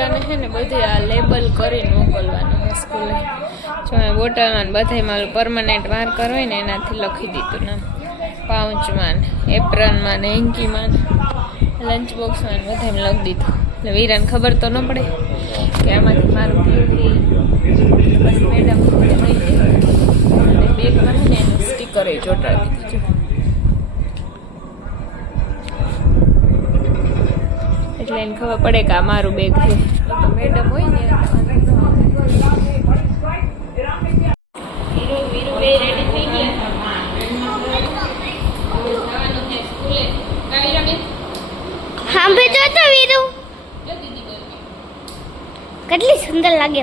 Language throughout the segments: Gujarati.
વીરાને છે ને બધે આ લેબલ કરીને મોકલવાનું છે સ્કૂલે. જો બોટલમાં બધામાં પરમનન્ટ માર્કર હોય ને એનાથી લખી દીધું નામ. પાઉચમાં એપ્રનમાં ને હેન્કીમાં લંચ બોક્સમાં બધામાં લખી દીધું. એટલે વીરાને ખબર તો ન પડે કે આમાંથી મારું કયું બસ મેડમ અને બેગમાં છે ને એનું સ્ટીકર એ ચોંટાડી દીધું. એટલે એને ખબર પડે કે આ મારું બેગ છે. મેડમ હોય ને કેટલી સુંદર લાગે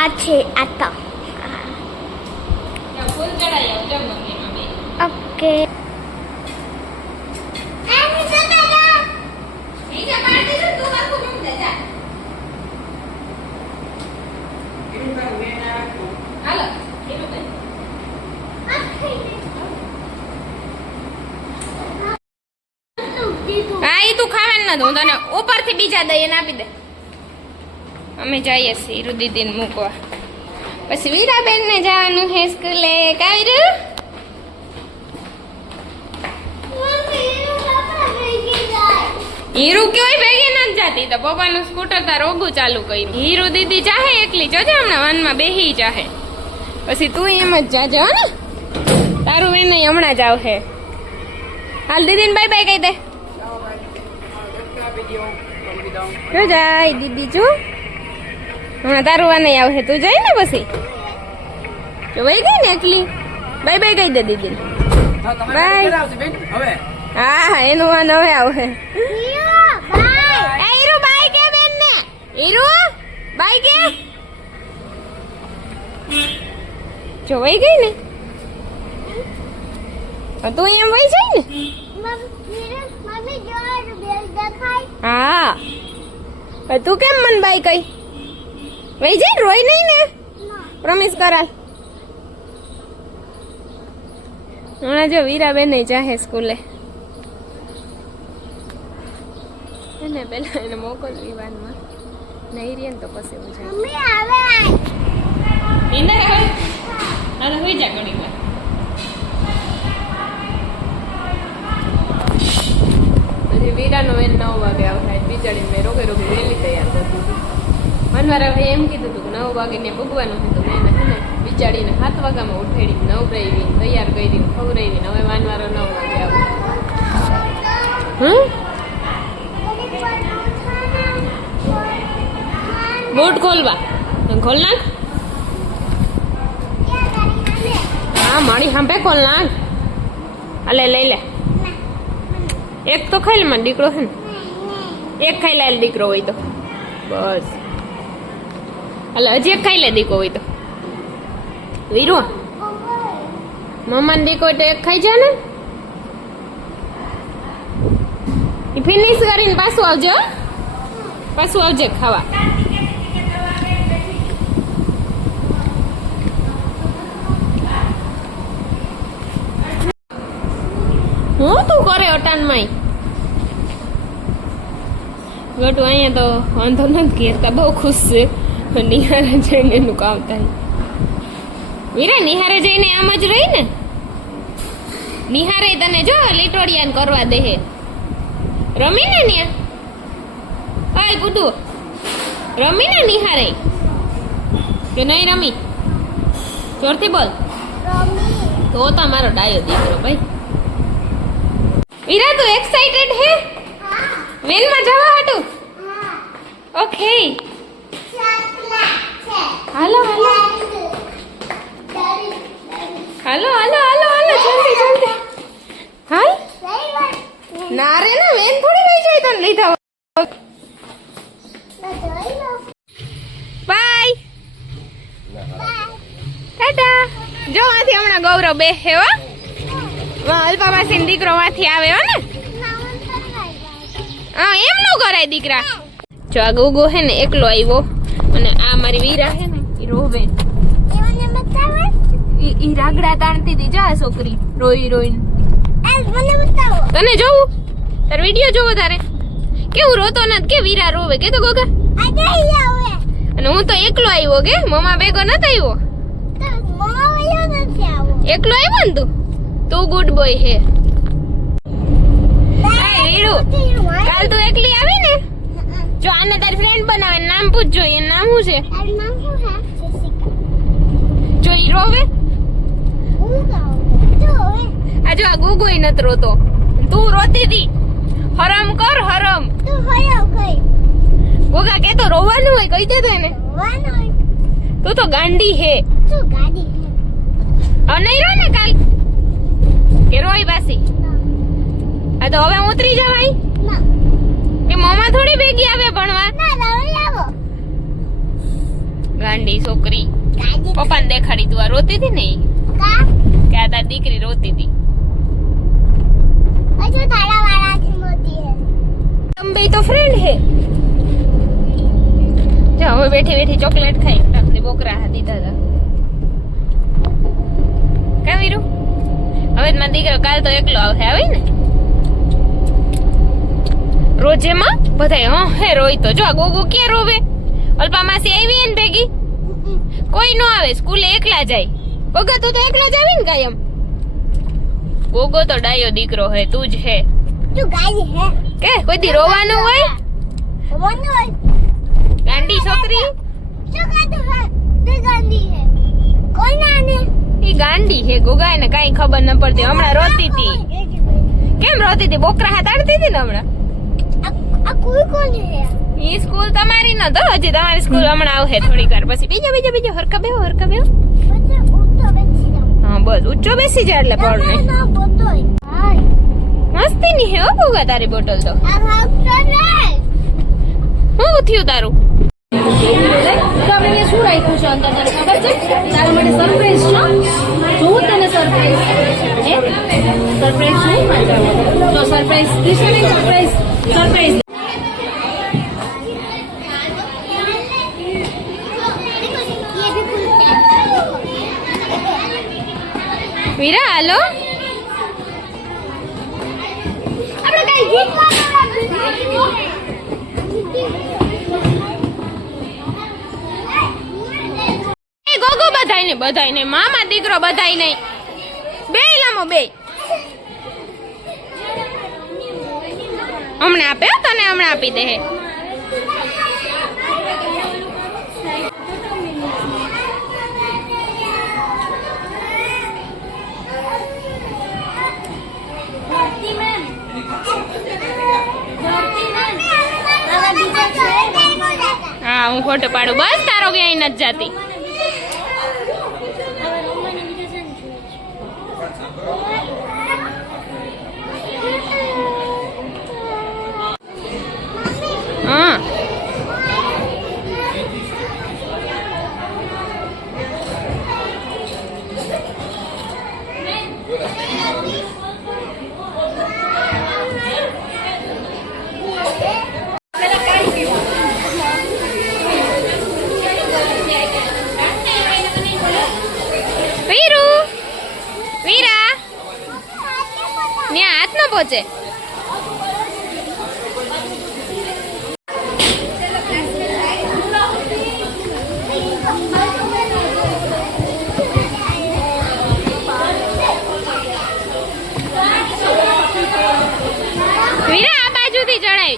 આ છે આ તો ઓકે તું ખાવાનું નથી. હું તને ઉપરથી બીજા દઈ એને આપી દે. અમે જઈએ હીરુ દીદીને મૂકવા. પછી વીરાબેન ને જવાનું છે સ્કૂલે. કાવ્યું હીરુ કેવી ભેગી નથી જાતી. તો પપ્પાનું સ્કૂટર તાર રોગું ચાલુ કર્યું. હીરુ દીદી ચાહે એકલી જોજે હમણાં વનમાં બેહી જાહે. પછી તું એમ જ જાજે હો ને. તારું બેન નહીં હમણાં જ આવશે. હાલ દીદીને બાય બાય કહી દે. જો જાય દીદી જો હમણાં તારું વા નહીં આવશે. તું જાય ને પછી જો વહી ગઈ ને એકલી. બાય બાય કહી દે દીદી. બાય. હા હા એનું વા હવે આવશે. હીરુ બાય કે બેન ને. હીરુ બાય કે. જો વહી ગઈ ને તું એમ વહી જાય ને. હા તું કેમ મન બાઈ કઈ વહી જાય. રોય નહીં ને. પ્રોમિસ કરાલ. હમણાં જો વીરાબેન જાહે સ્કૂલે. એને પેલા એને મોકલવી વાનમાં નહીં રે ને તો પછી મજા આવે. હોઈ જા ઘણી વાર. પછી વીરાનો વેન 9 વાગે આવશે. બિચારી મેં રોગે રોગે વહેલી તૈયાર કરી દીધી. મનવારા ભાઈ એમ કીધું હતું કે 9 વાગે ને ભગવાનું હતું. મેં એને ને બિચારીને 7 વાગ્યામાં ઉઠાડી નવરાવી તૈયાર કરી ખવડાવી. હવે માનવારો 9 વાગે આવે. બોટ ખોલવા ખોલ નાખ. હા મારી સાંભે ખોલ નાખ. અલે લઈ લે. એક તો ખાઈ લે મારો દીકરો છે ને. એક ખાઈ લે દીકરો હોય તો બસ. એટલે હજી એક ખાઈ લે દીકરો હોય તો. વીરો મમ્માને દીકરો તો એક ખાઈ જા ને. ફિનિશ કરીને પાછું આવજો. પાછું આવજે ખાવા. હું તું કરે અટાનમાં ગટુ અહીંયા તો વાંધો નથી. ઘેરતા બહુ ખુશ છે. નિહારે જઈને એનું કામ થાય. વીરા નિહારે જઈને આમ જ રહી ને. નિહારે તને જો લીટોડિયાને કરવા દે. રમી ને ન્યા. હાય ગુડુ રમી ને નિહારે કે નહીં રમી. જોરથી બોલ. તો મારો ડાયો દીકરો ભાઈ. વીરા તું એક્સાઇટેડ હે વેનમાં જવા હાટું? ઓકે હાલો હાલો હાલો હાલો હાલો હાલો જલ્દી જલ્દી હાલ. ના રે ના વેન થોડી રહી જાય તને લીધા. બાય ટાટા. જો આથી હમણાં ગૌરવ બેસે હો. અલ્પા માસીનો દીકરો માંથી આવે હો ને. હા એમ નો કરાય દીકરા. જો આ ગોગો હે ને એકલો આવ્યો અને આ મારી વીરા હે ને ઈ રોવે. ઈ રાગડા તાણતી હતી. જા છોકરી રોઈ રોઈ. મને બતાવો. તને જોવું તાર વિડિયો જોવો તારે કેવું રોતો નથી કે વીરા રોવે કે તો ગોગા આ જઈ આવે. અને હું તો એકલો આવ્યો કે મમ્મા ભેગો નતો આવ્યો તો મમ્મા વયો નથી આવો. એકલો આવ્યો ને તું ગુડ બોય હે હાય રીડુ કાલ તું એકલી આવી ને જો આને તારી ફ્રેન્ડ બનાવે નામ પૂછજો એનું નામ શું છે તારું નામ શું છે? જessica. જો ઈ રોવે હું ગાઉં. તો હવે આ જો આ ગુગુય નત રોતો તું રોતી હતી હરમ કર હરમ તું હોયો કઈ. ગોગા કે તો રોવાનું હોય કહી દે તો એને વાનો તું તો ગાંડી હે તું ગાડી હે. નહીં રો ને કાલ કે રોઈ બાસી આ તો હવે ઉતરી જવાય ના કે મોમાં થોડી ભેગી આવે ભણવા ના રવી આવો. ગાંડી છોકરી ગાડી પપ્પાને દેખાડી તું આ રોતી હતી ને ઈ? કા કે આ તારી દીકરી રોતી હતી હજુ તારા વાળાથી મોટી હે. અંબે તો ફ્રેન્ડ હે જા હવે બેઠી બેઠી ચોકલેટ ખાઈ આપને બોકરા હા દીધા હતા કા વીરુ હવે મારા દીકરો કાલ તો એકલો આવે ને રોજે માં બધાય હે રોઈ તો જો આ ગોગો કે રોવે અલ્પા માસી આવી ને ભેગી કોઈ નો આવે સ્કૂલે એકલા જાય ગોગા તું તો એકલા જ આવી ને કાયમ ગોગો તો ડાયો દીકરો હે તું જ હે તું ગાડી હે. કે કોઈ દી રોવાનું હોય વાનો હોય. ગાંડી છોકરી શું ગાડી હે? તું ગાડી હે. કોઈ ના ને ઈ ગાંડી હે ગોગા એને કાઈ ખબર ન પડતી હમણાં રોતી હતી કેમ રોતી હતી બોકરા હાથ આડતી હતી ને હમણાં આ કોઈ કોણ હે? ઈ સ્કૂલ તમારી ન તો હજી તમારી સ્કૂલ હમણાં આવશે થોડીક વાર પછી બીજો હરકા બેહો પછી ઉઠતો બેસી જાવ. હા બસ ઊંચો બેસી જા એટલે પડ ને ના બોતોય. હાય. મસ્તી ની હે હો ગોગા તારી બોટલ તો આ ભાગતો રે. હું થયું તારું તો આપણે શું રાખ્યું છે અંદર તને ખબર છે તારા માટે સરપ્રાઈઝ છે જોઉં તને સરપ્રાઈઝ સરપ્રાઈઝ શું તો સરપ્રાઈઝ દિશાને સરપ્રાઈઝ વીરા હાલો આપણે કઈ ગીત એ ગોગો બધાય ને મામા દીકરો બધાય નહીં બે લામો બે હમણાં આપે હો તને હમણાં આપી દે હા હું ફોટો પાડું બસ તારો ક્યાંય નથી જાતી હા વીરા હાથ ન પહોંચે વીરા આ બાજુથી ચડાય